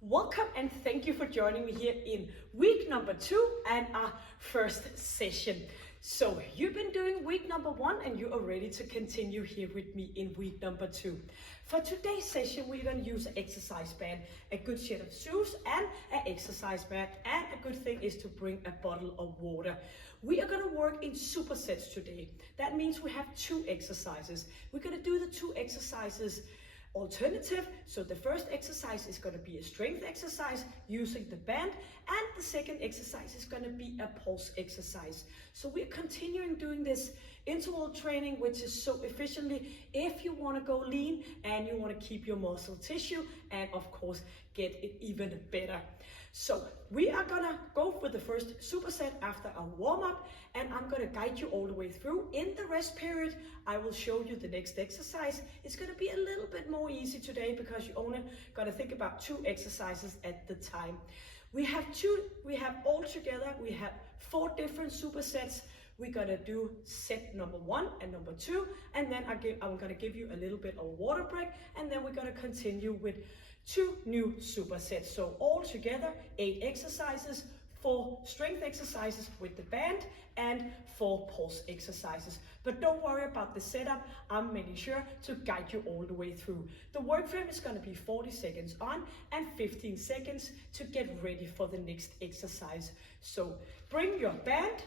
Welcome and thank you for joining me here in week number 2 and our first session. So you've been doing week number 1 and you are ready to continue here with me in week number 2. For today's session, we're going to use an exercise band, a good set of shoes and an exercise band. And a good thing is to bring a bottle of water. We are going to work in supersets today. That means we have 2 exercises. We're going to do the 2 exercises alternative. So the first exercise is going to be a strength exercise using the band, and the second exercise is going to be a pulse exercise. So we're continuing doing this interval training, which is so efficiently if you want to go lean and you want to keep your muscle tissue and of course get it even better. So we are gonna go for the first superset after a warm-up, and I'm gonna guide you all the way through. In the rest period, I will show you the next exercise. It's gonna be a little bit more easy today because you only gotta think about 2 exercises at the time. We have altogether 4 different supersets. We're gonna do set number 1 and number 2, and then I'm gonna give you a little bit of a water break, and then we're gonna continue with 2 new supersets. So all together 8 exercises, 4 strength exercises with the band and 4 pulse exercises. But don't worry about the setup, I'm making sure to guide you all the way through. The work frame is going to be 40 seconds on and 15 seconds to get ready for the next exercise. So bring your band,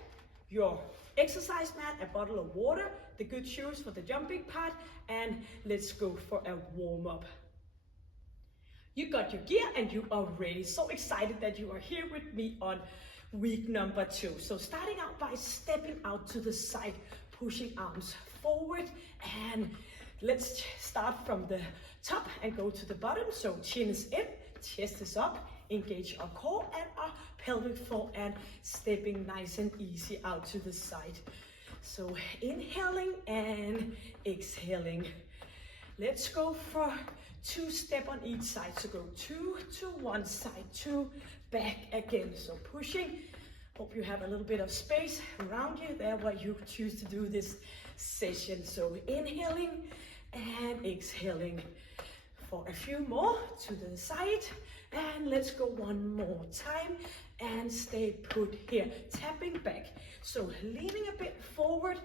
your exercise mat, a bottle of water, the good shoes for the jumping part, and let's go for a warm-up. You got your gear and you are ready. So excited that you are here with me on week number 2. So starting out by stepping out to the side, pushing arms forward, and let's start from the top and go to the bottom. So chin is in, chest is up, engage our core and our pelvic floor, and stepping nice and easy out to the side. So inhaling and exhaling. Let's go for 2 step on each side. So go 2 to one side, 2 back again. So pushing. Hope you have a little bit of space around you there where you choose to do this session. So inhaling and exhaling for a few more to the side. And let's go one more time and stay put here. Tapping back. So leaning a bit forward,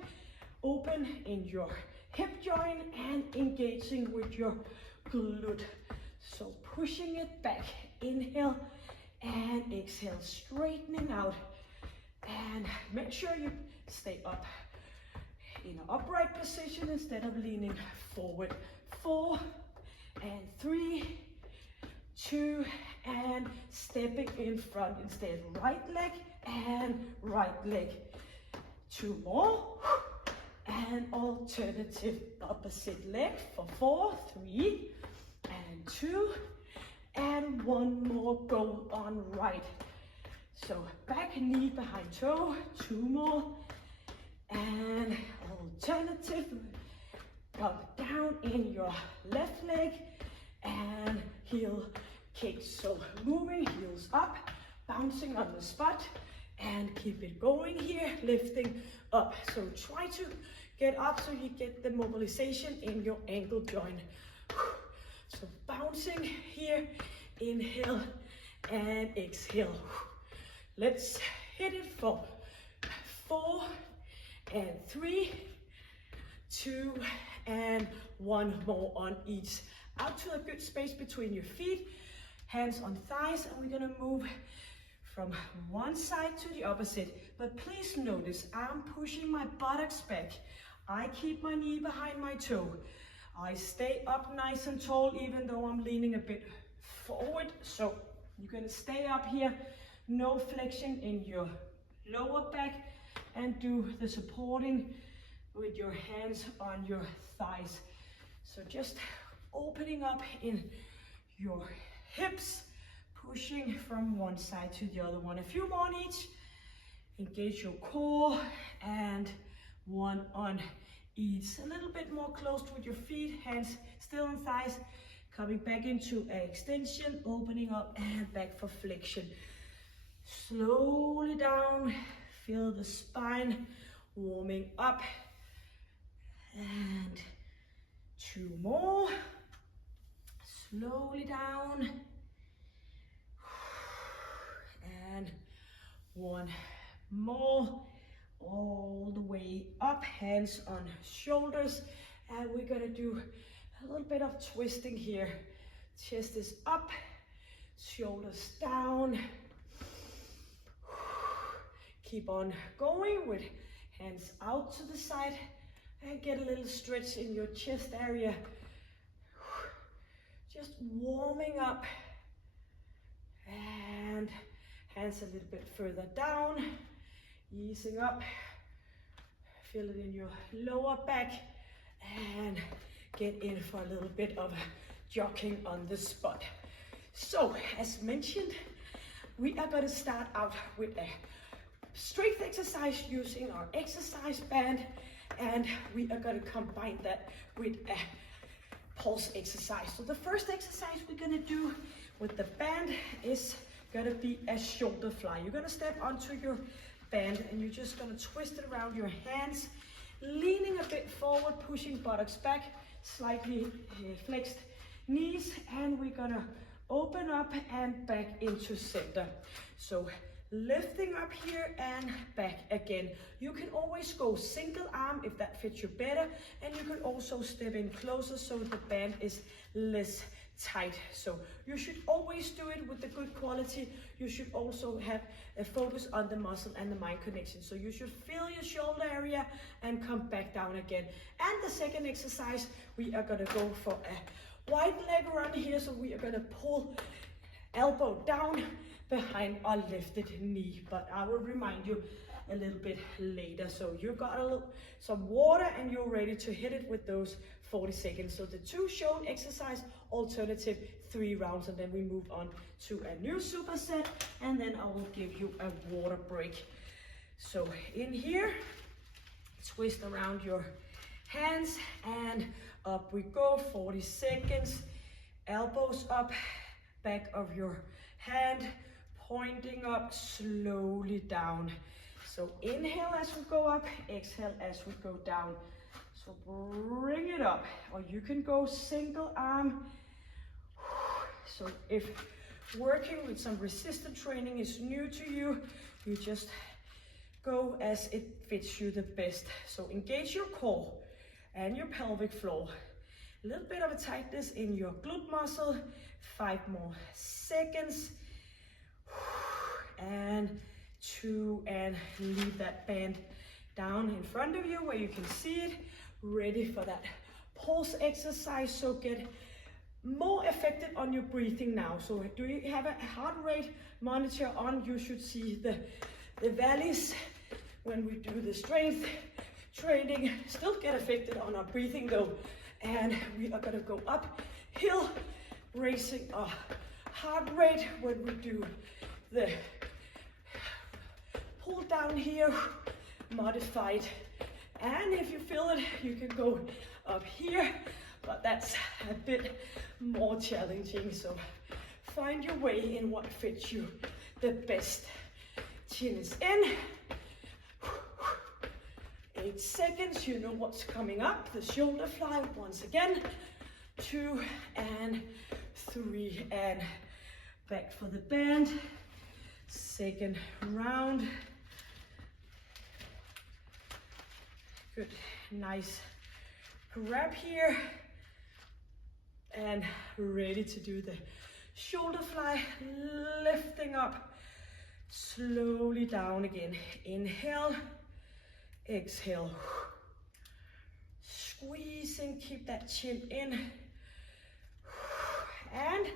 open in your hip joint and engaging with your glute. So pushing it back, inhale and exhale, straightening out, and make sure you stay up in an upright position instead of leaning forward. 4 and 3, 2, and stepping in front instead. Right leg and right leg. 2 more. And alternative opposite leg for 4, 3, and 2, and 1 more. Go on right. So back knee behind toe, 2 more, and alternative. Up down in your left leg and heel kick. So moving heels up, bouncing on the spot, and keep it going here, lifting up. So try to get up so you get the mobilization in your ankle joint. So bouncing here, inhale and exhale. Let's hit it for 4 and 3, 2, and 1 more on each. Out to a good space between your feet, hands on thighs, and we're gonna move from one side to the opposite. But please notice, I'm pushing my buttocks back. I keep my knee behind my toe. I stay up nice and tall even though I'm leaning a bit forward. So you're gonna stay up here, no flexion in your lower back, and do the supporting with your hands on your thighs. So just opening up in your hips, pushing from one side to the other one. A few more on each. Engage your core and 1 on each. A little bit more closed with your feet, hands still on thighs. Coming back into an extension, opening up and back for flexion. Slowly down, feel the spine warming up. And 2 more. Slowly down. One more, all the way up, hands on shoulders. And we're gonna do a little bit of twisting here. Chest is up, shoulders down. Keep on going with hands out to the side and get a little stretch in your chest area. Just warming up. And hands a little bit further down, easing up. Feel it in your lower back and get in for a little bit of jogging on the spot. So, as mentioned, we are going to start out with a strength exercise using our exercise band, and we are going to combine that with a pulse exercise. So the first exercise we're going to do with the band is going to be a shoulder fly. You're going to step onto your band and you're just going to twist it around your hands, leaning a bit forward, pushing buttocks back, slightly flexed knees, and we're going to open up and back into center. So lifting up here and back again. You can always go single arm if that fits you better, and you can also step in closer so the band is less tight. So you should always do it with the good quality. You should also have a focus on the muscle and the mind connection. So you should feel your shoulder area and come back down again. And the second exercise, we are going to go for a wide leg run here. So we are going to pull elbow down behind our lifted knee, but I will remind you a little bit later. So you got some water and you're ready to hit it with those 40 seconds. So the 2 shown exercise, alternative 3 rounds, and then we move on to a new superset, and then I will give you a water break. So in here, twist around your hands and up we go. 40 seconds, elbows up, back of your hand pointing up, slowly down. So inhale as we go up, exhale as we go down. So bring it up, or you can go single arm. So if working with some resistance training is new to you, you just go as it fits you the best. So engage your core and your pelvic floor. A little bit of a tightness in your glute muscle. 5 more seconds. And 2, and leave that band down in front of you where you can see it. Ready for that pulse exercise. So get more effective on your breathing now. So do you have a heart rate monitor on? You should see the valleys when we do the strength training. Still get affected on our breathing though. And we are gonna go uphill, raising our heart rate when we do the pull down here, modified. And if you feel it, you can go up here, but that's a bit more challenging. So find your way in what fits you the best. Chin is in. 8 seconds, you know what's coming up. The shoulder fly once again. 2 and 3, and back for the band. Second round. Good, nice grab here, and ready to do the shoulder fly, lifting up, slowly down again. Inhale, exhale, squeezing, keep that chin in, and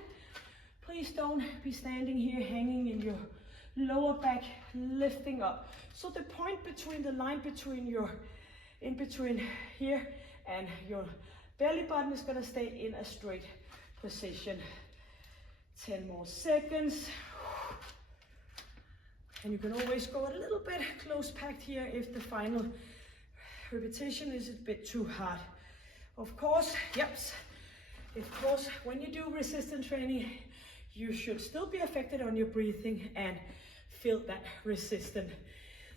please don't be standing here hanging in your lower back, lifting up. So the point between the line between your in between here and your belly button is going to stay in a straight position. 10 more seconds. And you can always go a little bit close packed here if the final repetition is a bit too hard. Of course, when you do resistance training, you should still be affected on your breathing and feel that resistance.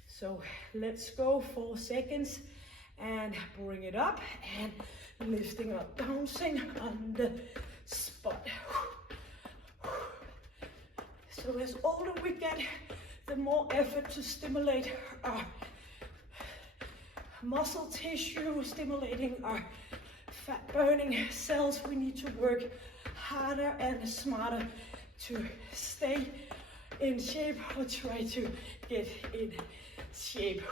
So let's go 4 seconds. And bring it up and lifting up, bouncing on the spot. So as older we get, the more effort to stimulate our muscle tissue, stimulating our fat burning cells. We need to work harder and smarter to stay in shape or try to get in shape.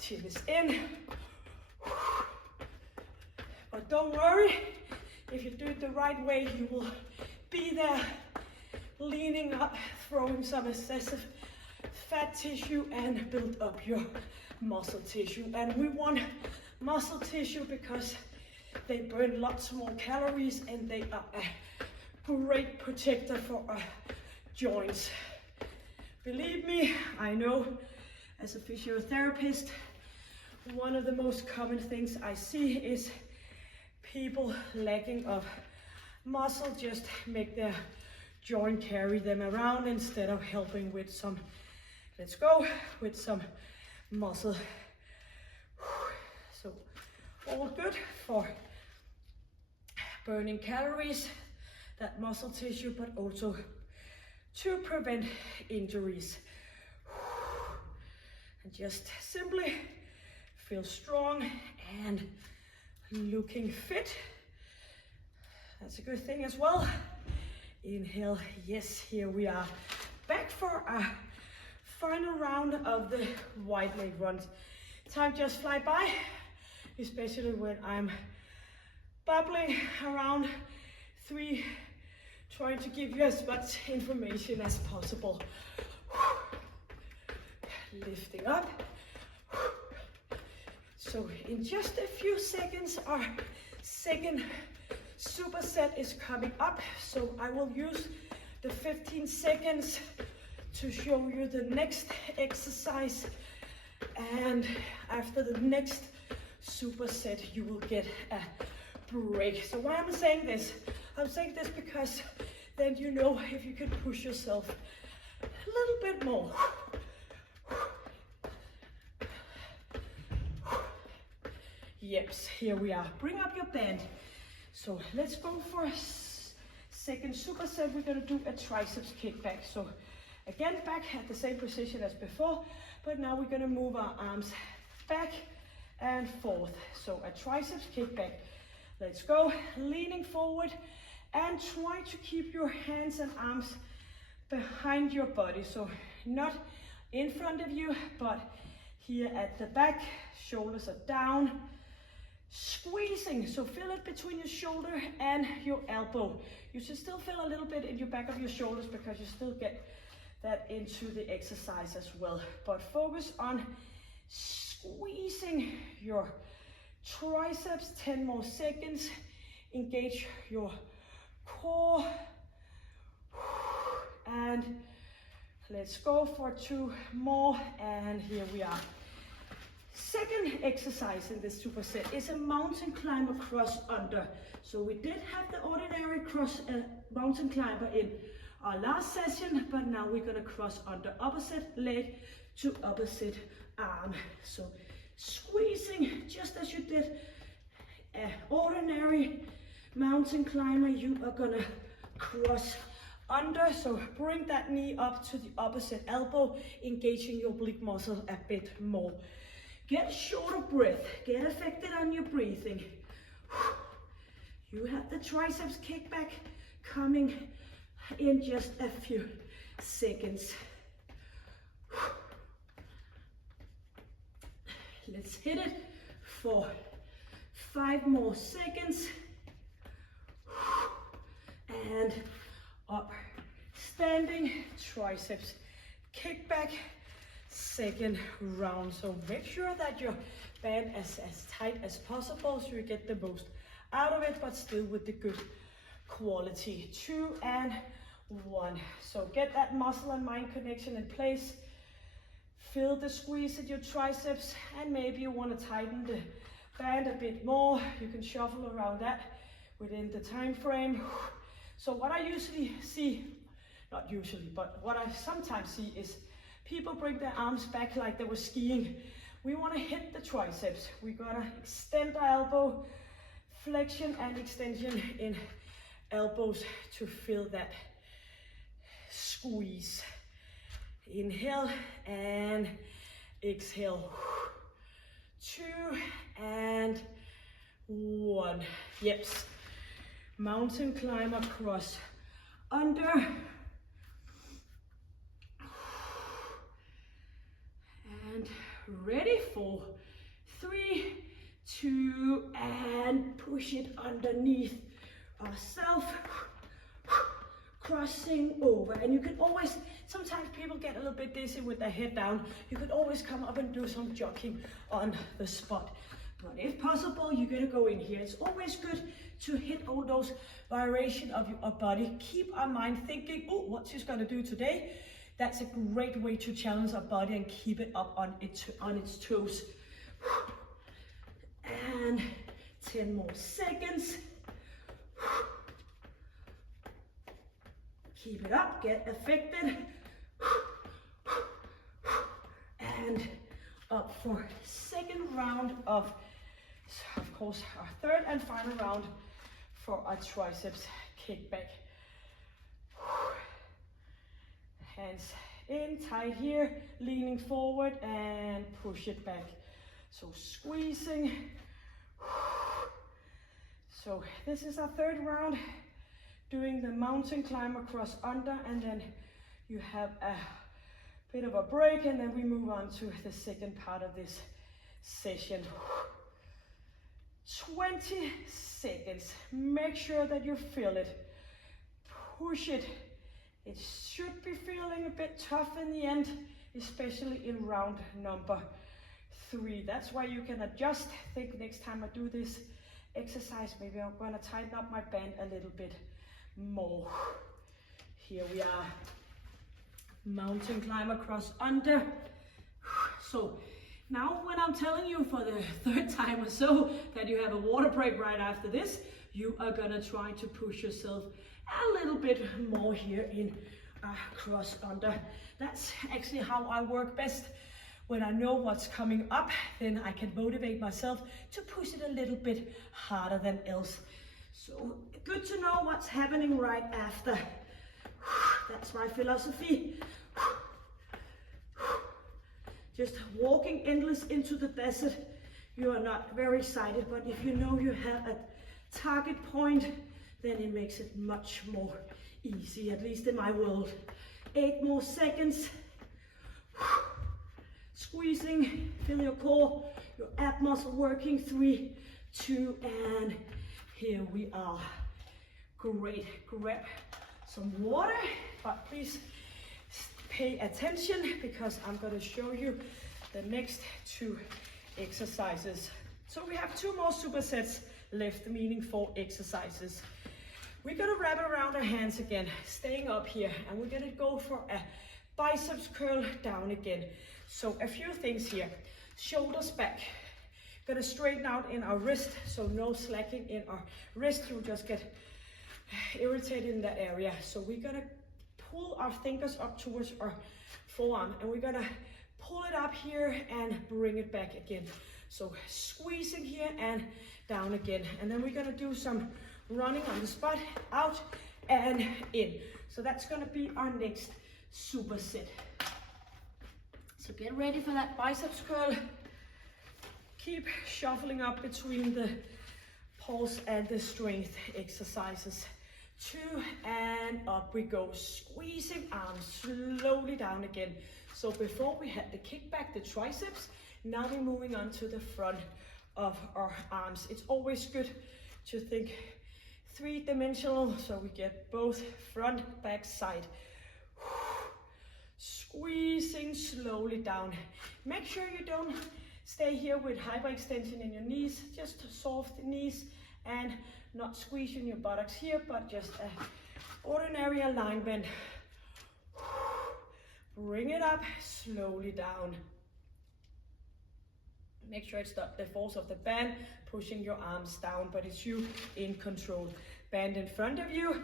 Chin is in. But don't worry, if you do it the right way, you will be there, leaning up, throwing some excessive fat tissue and build up your muscle tissue. And we want muscle tissue because they burn lots more calories and they are a great protector for our joints. Believe me, I know as a physiotherapist, one of the most common things I see is people lacking of muscle just make their joint carry them around instead of helping with some, let's go, with some muscle. So all good for burning calories, that muscle tissue, but also to prevent injuries. And just simply feel strong and looking fit. That's a good thing as well. Inhale, yes, here we are. Back for our final round of the wide leg runs. Time just fly by, especially when I'm bubbling around 3, trying to give you as much information as possible. Lifting up. So in just a few seconds, our second superset is coming up. So I will use the 15 seconds to show you the next exercise. And after the next superset, you will get a break. So why am I saying this? I'm saying this because then you know if you can push yourself a little bit more. Yes, here we are. Bring up your band. So let's go for a second superset. We're going to do a triceps kickback. So again, back at the same position as before, but now we're going to move our arms back and forth. So a triceps kickback. Let's go. Leaning forward and try to keep your hands and arms behind your body. So not in front of you, but here at the back. Shoulders are down. Squeezing, so feel it between your shoulder and your elbow. You should still feel a little bit in your back of your shoulders because you still get that into the exercise as well. But focus on squeezing your triceps. 10 more seconds. Engage your core. And let's go for 2 more. And here we are. Second exercise in this superset is a mountain climber cross under. So we did have the ordinary mountain climber in our last session, but now we're going to cross under, opposite leg to opposite arm. So squeezing just as you did an ordinary mountain climber, you are going to cross under. So bring that knee up to the opposite elbow, engaging your oblique muscle a bit more. Get a shorter breath, get affected on your breathing. You have the triceps kickback coming in just a few seconds. Let's hit it for 5 more seconds. And up, standing, triceps kickback. Second round. So make sure that your band is as tight as possible so you get the most out of it, but still with the good quality. 2 and 1. So get that muscle and mind connection in place. Feel the squeeze in your triceps, and maybe you want to tighten the band a bit more. You can shuffle around that within the time frame. So what I usually see, not usually, but what I sometimes see is people bring their arms back like they were skiing. We want to hit the triceps. We're going to extend the elbow, flexion and extension in elbows to feel that squeeze Inhale and exhale. 2 and 1. Yep. Mountain climb across, under. And ready for 3, 2, and push it underneath ourselves. Crossing over. And you can always, sometimes people get a little bit dizzy with their head down. You could always come up and do some jogging on the spot. But if possible, you're gonna go in here. It's always good to hit all those variations of your body. Keep our mind thinking, oh, what's she's gonna do today? That's a great way to challenge our body and keep it up on its toes. And 10 more seconds. Keep it up, get affected. And up for second round of course, our third and final round for our triceps kickback. Hands in, tight here, leaning forward and push it back. So squeezing. So this is our third round, doing the mountain climb across under, and then you have a bit of a break, and then we move on to the second part of this session. 20 seconds. Make sure that you feel it. Push it. It should be feeling a bit tough in the end, especially in round number 3. That's why you can adjust. Think next time I do this exercise, maybe I'm going to tighten up my band a little bit more. Here we are. Mountain climb across under. So now when I'm telling you for the third time or so that you have a water break right after this, you are going to try to push yourself a little bit more here in cross under. That's actually how I work best. When I know what's coming up, then I can motivate myself to push it a little bit harder than else. So good to know what's happening right after. That's my philosophy. Just walking endless into the desert, you are not very excited, but if you know you have a target point, then it makes it much more easy, at least in my world. 8 more seconds. Squeezing, feel your core, your ab muscle working. 3, 2, and here we are. Great. Grab some water, but please pay attention because I'm going to show you the next 2 exercises. So we have 2 more supersets left, meaning 4 exercises. We're going to wrap it around our hands again, staying up here, and we're going to go for a biceps curl down again. So a few things here. Shoulders back. Going to straighten out in our wrist, so no slacking in our wrist. You'll just get irritated in that area. So we're going to pull our fingers up towards our forearm, and we're going to pull it up here and bring it back again. So squeezing here and down again. And then we're going to do some running on the spot, out and in. So that's going to be our next superset. So get ready for that biceps curl. Keep shuffling up between the pulse and the strength exercises. 2 and up we go. Squeezing arms slowly down again. So before we had the kickback, the triceps, now we're moving on to the front of our arms. It's always good to think 3-dimensional, so we get both front, back, side. Squeezing slowly down. Make sure you don't stay here with hyperextension in your knees, just soft knees and not squeezing your buttocks here, but just an ordinary alignment. Bring it up, slowly down. Make sure it's not the force of the band pushing your arms down, but it's you in control. Band in front of you.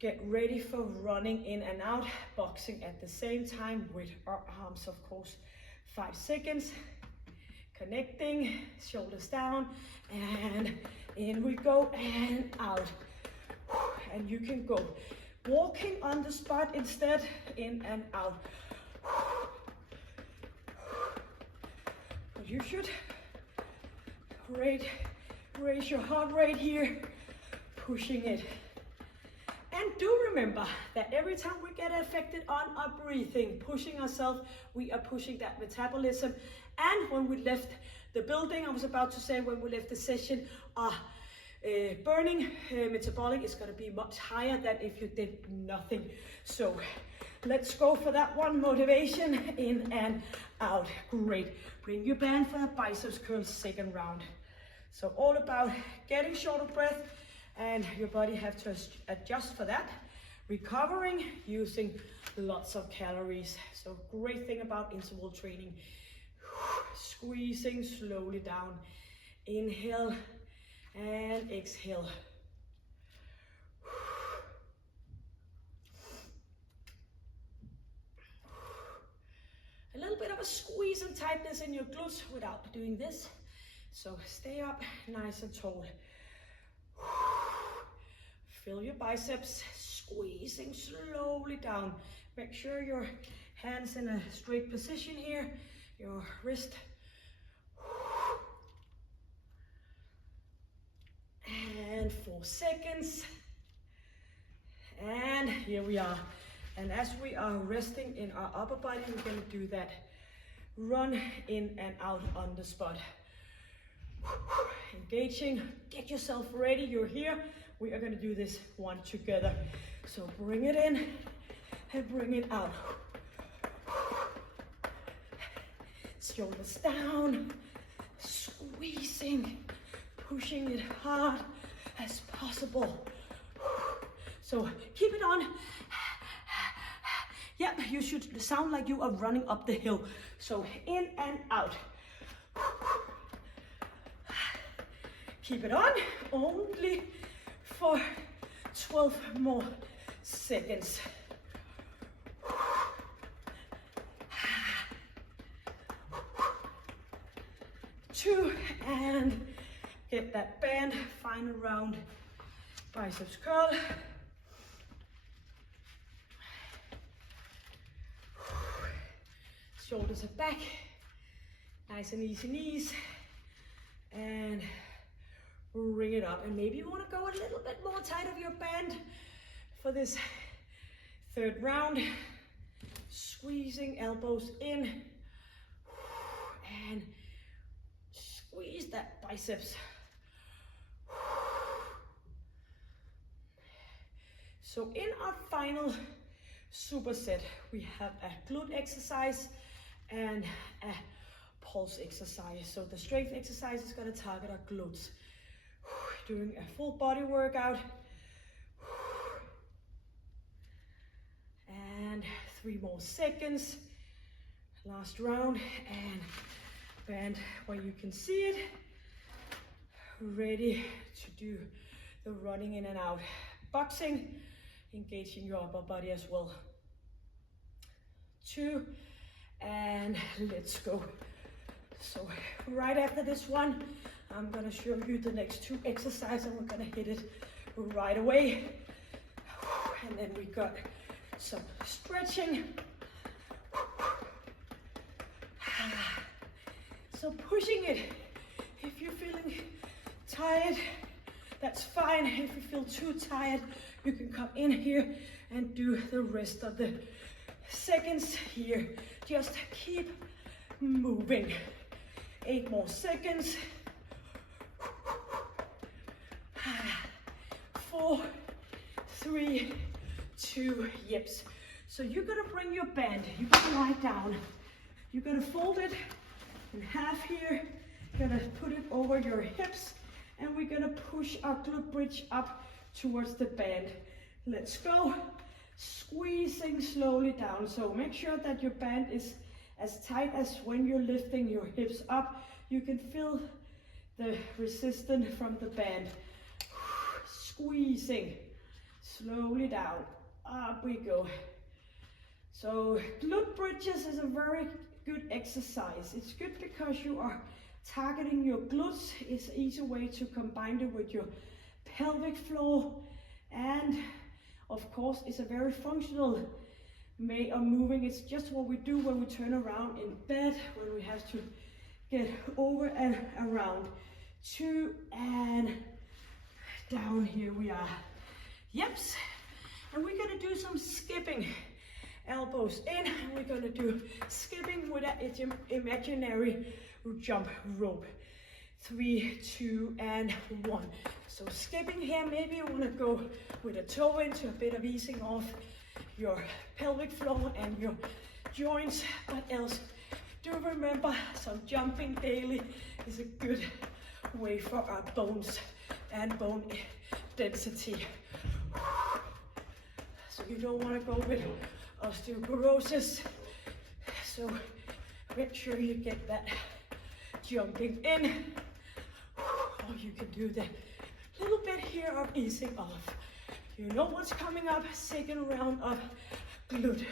Get ready for running in and out, boxing at the same time with our arms, of course. 5 seconds. Connecting, shoulders down, and in we go and out. And you can go walking on the spot instead, in and out. you should raise your heart rate here, pushing it. And do remember that every time we get affected on our breathing, pushing ourselves, we are pushing that metabolism. And when we left the building, I was about to say, when we left the session, our burning metabolic is going to be much higher than if you did nothing. So let's go for that one. Motivation, in and out. Great. Bring your band for the biceps curl, second round. So all about getting short of breath, and your body have to adjust for that. Recovering using lots of calories. So great thing about interval training. Squeezing slowly down. Inhale and exhale. A little bit of a squeeze and tightness in your glutes without doing this. So stay up nice and tall. Feel your biceps, squeezing slowly down. Make sure your hands in a straight position here, your wrist. And 4 seconds. And here we are. And as we are resting in our upper body, we're going to do that run in and out on the spot. Engaging, get yourself ready, you're here. We are going to do this one together. So bring it in and bring it out. Shoulders down, squeezing, pushing it hard as possible. So keep it on. Yep, you should sound like you are running up the hill. So in and out. Keep it on, only for 12 more seconds. 2, and get that band, final round, biceps curl. Shoulders are back, nice and easy knees, and bring it up. And maybe you want to go a little bit more tight of your band for this third round. Squeezing elbows in, and squeeze that biceps. So in our final superset, we have a glute exercise and a pulse exercise. So the strength exercise is going to target our glutes. Doing a full body workout. And 3 more seconds. Last round, and band where you can see it. Ready to do the running in and out. Boxing, engaging your upper body as well. 2, and let's go. So right after this one, I'm gonna show you the next 2 exercises, and we're gonna hit it right away. And then we got some stretching. So pushing it. If you're feeling tired, that's fine. If you feel too tired, you can come in here and do the rest of the seconds here. Just keep moving. 8 more seconds. 4, 3, 2, yips. So you're gonna bring your band, you're gonna lie down. You're gonna fold it in half here. You're gonna put it over your hips, and we're gonna push our glute bridge up towards the band. Let's go. Squeezing slowly down. So make sure that your band is as tight as when you're lifting your hips up. You can feel the resistance from the band. Squeezing slowly down. Up we go. So glute bridges is a very good exercise. It's good because you are targeting your glutes. It's an easy way to combine it with your pelvic floor, and of course it's a very functional way of moving. It's just what we do when we turn around in bed, when we have to get over and around. 2 and down. Here we are. Yeps. And we're gonna do some skipping. Elbows in, and we're gonna do skipping with an imaginary jump rope. 3, 2, and 1. So skipping here, maybe you wanna go with a toe into a bit of easing off your pelvic floor and your joints. But else, do remember, some jumping daily is a good way for our bones and bone density. So you don't wanna go with osteoporosis, so make sure you get that jumping in. Or you can do the little bit here of easing off. You know what's coming up, second round of glute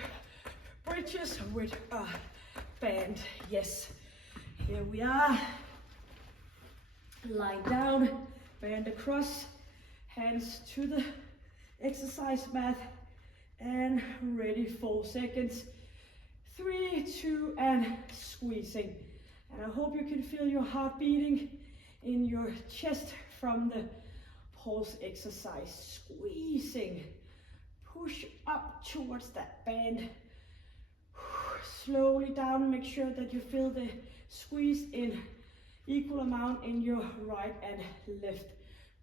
bridges with a band. Yes, here we are. Lie down, band across, hands to the exercise mat, and ready. 4 seconds. 3, 2, and squeezing. And I hope you can feel your heart beating in your chest from the pulse exercise. Squeezing. Push up towards that band. Slowly down. Make sure that you feel the squeeze in equal amount in your right and left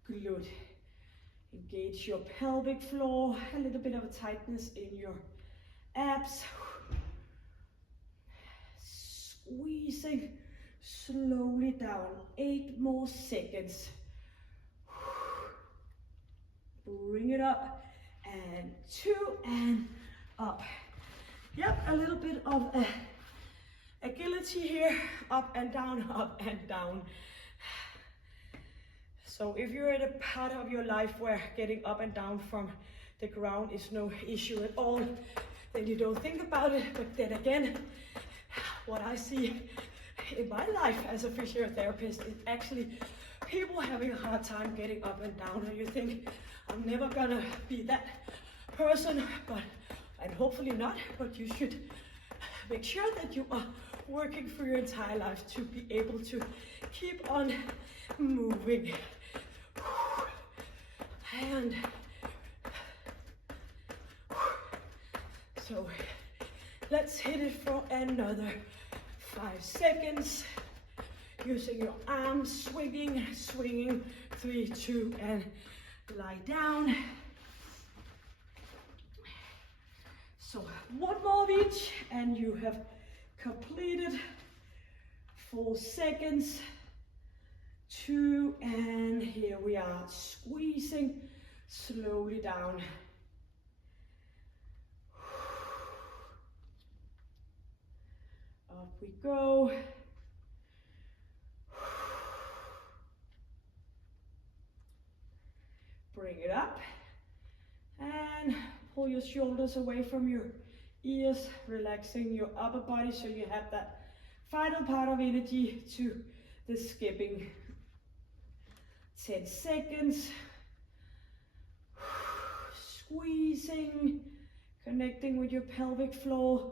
glute. Engage your pelvic floor, a little bit of a tightness in your abs. Squeezing slowly down. 8 more seconds. Bring it up, and 2 and up. Yep, a little bit of agility here, up and down, up and down. So if you're at a part of your life where getting up and down from the ground is no issue at all, then you don't think about it. But then again, what I see in my life as a physiotherapist is actually people having a hard time getting up and down, and you think, I'm never gonna be that person, and hopefully not, but you should make sure that you are working for your entire life to be able to keep on moving. And so let's hit it for another 5 seconds. Using your arms, swinging. 3, 2, and lie down. So 1 more of each, and you have completed. 4 seconds. 2, and here we are, squeezing slowly down. Up we go. Bring it up and pull your shoulders away from your ears, relaxing your upper body so you have that final part of energy to the skipping. 10 seconds. Squeezing, connecting with your pelvic floor.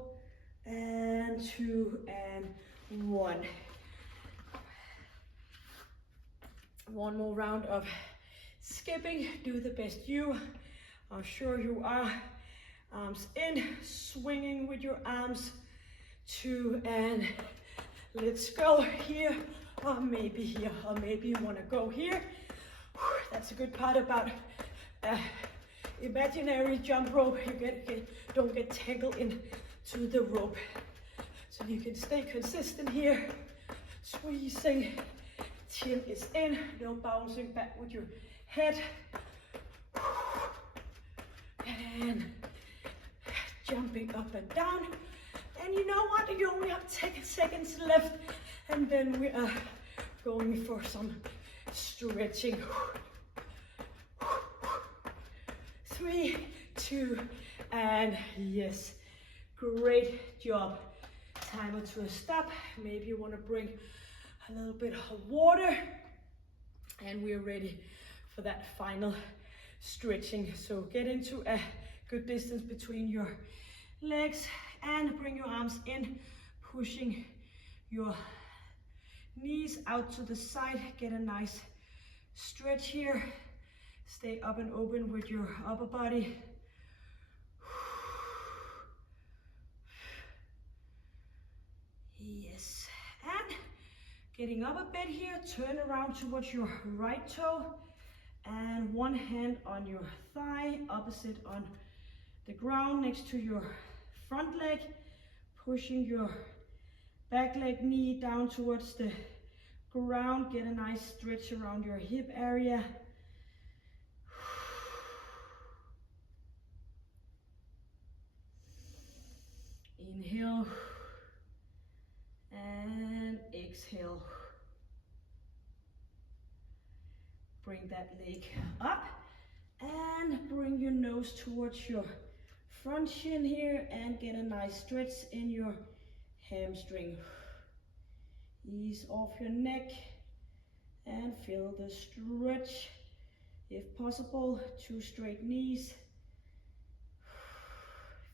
And 2 and 1. 1 more round of skipping. Do the best you. I'm sure you are. Arms in, swinging with your arms. 2 and let's go here. Or maybe here, or maybe you want to go here. That's a good part about imaginary jump rope. You don't get tangled into the rope. So you can stay consistent here. Squeezing, chin is in, no bouncing back with your head. And jumping up and down. And you know what? You only have 10 seconds left. And then we are going for some stretching. 3, 2, and yes. Great job. Timer to a stop. Maybe you want to bring a little bit of water. And we're ready for that final stretching. So get into a good distance between your legs and bring your arms in, pushing your Knees out to the side, get a nice stretch here. Stay up and open with your upper body. Yes, and getting up a bit here, turn around towards your right toe and one hand on your thigh, opposite on the ground next to your front leg, pushing your back leg knee down towards the ground. Get a nice stretch around your hip area. Inhale and exhale. Bring that leg up and bring your nose towards your front shin here and get a nice stretch in your hamstring. Ease off your neck and feel the stretch. If possible, 2 straight knees.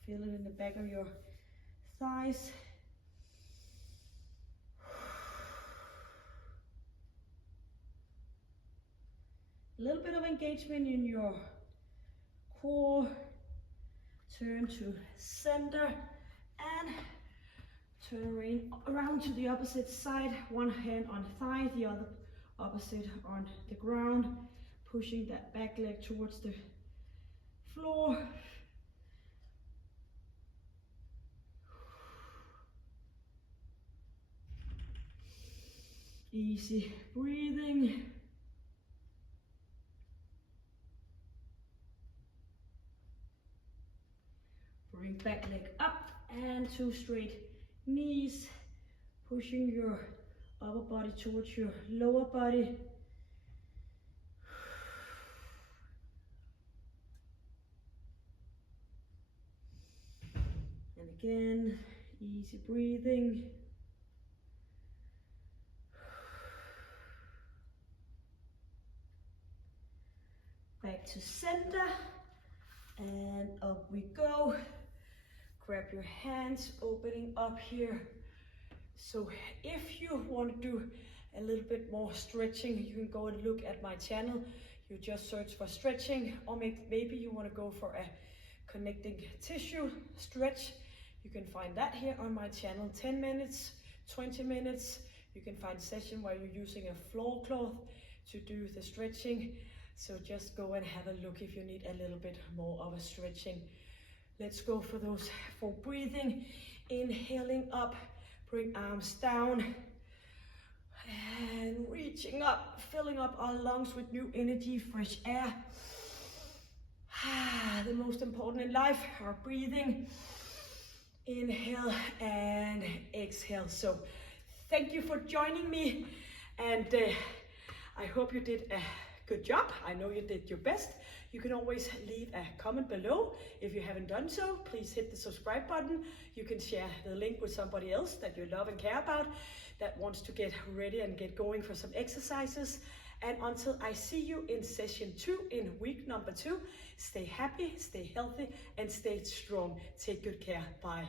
Feel it in the back of your thighs. A little bit of engagement in your core. Turn to center and turn around to the opposite side. One hand on thigh, the other opposite on the ground. Pushing that back leg towards the floor. Easy breathing. Bring back leg up and 2 straight knees, pushing your upper body towards your lower body. And again, easy breathing. Back to center and up we go. Grab your hands, opening up here. So if you want to do a little bit more stretching, you can go and look at my channel. You just search for stretching, or maybe you want to go for a connecting tissue stretch. You can find that here on my channel. 10 minutes, 20 minutes. You can find a session where you're using a floor cloth to do the stretching. So just go and have a look if you need a little bit more of a stretching. Let's go for those 4 breathing. Inhaling up, bring arms down. And reaching up, filling up our lungs with new energy, fresh air. The most important in life, our breathing. Inhale and exhale. So thank you for joining me, and I hope you did a good job. I know you did your best. You can always leave a comment below. If you haven't done so, please hit the subscribe button. You can share the link with somebody else that you love and care about, that wants to get ready and get going for some exercises. And until I see you in session 2 in week number 2, stay happy, stay healthy, and stay strong. Take good care. Bye.